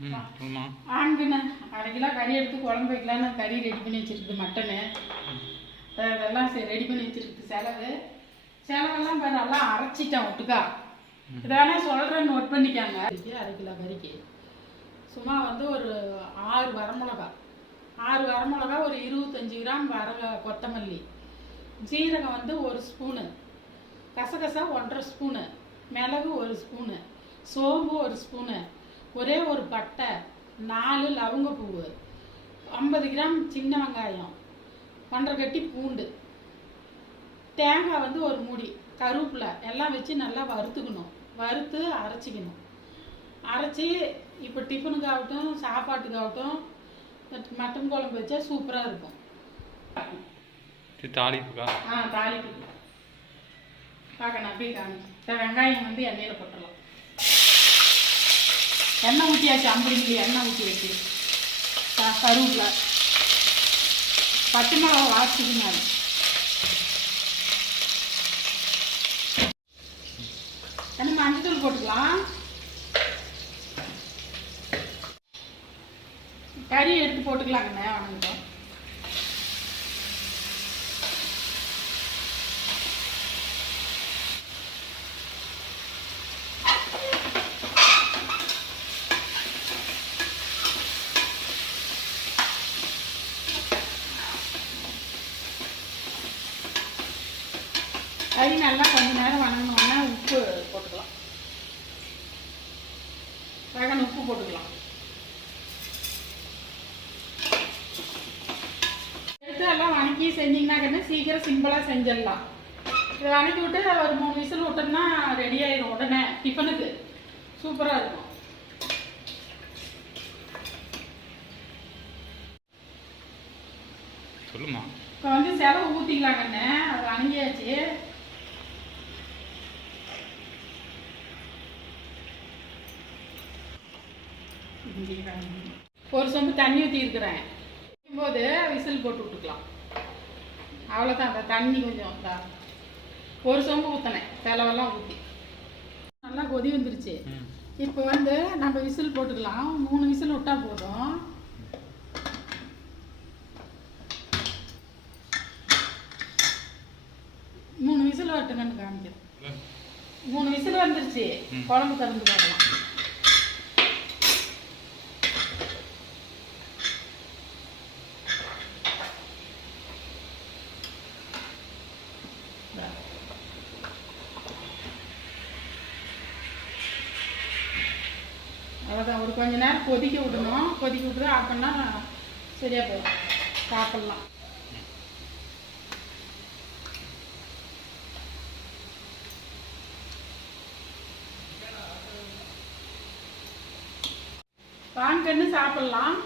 ஆண்குண்ணே 1/2 kilo கறி எடுத்து குழம்பு வைக்கலான்னு கறி ரெடி பண்ணி வச்சுருக்குது. மட்டனு அதெல்லாம் சரி ரெடி பண்ணி வச்சுருக்கு. செலவெல்லாம் நல்லா அரைச்சிட்டேன் ஒட்டுக்கா. இதை வேணால் சொல்கிறேன், நோட் பண்ணிக்காங்க. 1/2 கிலோ கறிக்கு சும்மா ஒரு 6 வரமிளகா, ஒரு 25 கிராம் கொத்தமல்லி, ஜீரகம் 1 ஸ்பூனு, கசகசா 1/2 ஸ்பூனு, மிளகு 1 ஸ்பூனு, சோம்பு 1 ஸ்பூனு, ஒரே ஒரு பட்டை, 4 லவங்கப்பூவு, 50 கிராம் சின்ன வெங்காயம், 1/2 கட்டி பூண்டு, தேங்காய் 1 மூடி, கருவேப்பிலை எல்லாம் வச்சு நல்லா வறுத்துக்கணும். வறுத்து அரைச்சிக்கணும். அரைச்சி இப்போ டிஃபனுக்காகட்டும் சாப்பாட்டுக்காகட்டும் மட்டன் குழம்பு வச்சா சூப்பராக இருக்கும். தாளிப்புக்கா? தாளிப்புக்கு பார்க்க நான் அப்படியே காமிச்சு. வெங்காயம் எண்ணெயில் போட்டுடலாம். எண்ணெய் ஊற்றியாச்சு, 50 மில்லி எண்ணெய் ஊற்றியாச்சு. கருவேப்பிலை, பச்சை மிளகா வாசிக்குங்க. மஞ்சத்தூள் போட்டுக்கலாம். கறி எடுத்து போட்டுக்கலாங்கண்ணே. வணக்கம். கறி நல்லா கொஞ்ச நேரம் வணங்கினோன்னா உப்பு போட்டுக்கலாம். வேகன உப்பு போட்டுக்கலாம். எடுத்து எல்லாம் வணக்கி செஞ்சிங்கன்னா சீக்கிரம் சிம்பிளாக செஞ்சிடலாம். இதை வணக்கி விட்டு ஒரு 3 விசில் விட்டோம்னா ரெடி ஆயிடும். உடனே டிஃபனுக்கு சூப்பராக இருக்கும். சொல்லுமா. இப்போ செலவு ஊற்றிக்கலாங்கண்ணே. அது வணங்கியாச்சு. ஒரு சொம்பு தண்ணி ஊற்றிருக்கிறேன். போது விசில் போட்டு விட்டுக்கலாம். அவ்வளோதான். அந்த தண்ணி கொஞ்சம் ஒரு சொம்பு ஊற்றினேன். செலவெல்லாம் ஊற்றி நல்லா கொதி வந்துருச்சு. இப்போ நம்ம விசில் போட்டுக்கலாம். 3 விசில் விட்டால் போதும். மூணு விசில் வரட்டுங்கன்னு காமிக்கிறேன். 3 விசில் வந்துருச்சு. குழம்பு திறந்து பார்க்கலாம். அவ்வளோதான். ஒரு கொஞ்ச நேரம் கொதிக்க விடணும். கொதிக்க விட்டு ஆஃப் பண்ணால் சரியாக போகும். சாப்பிட்லாம். வாங்கன்னு சாப்பிட்லாம்.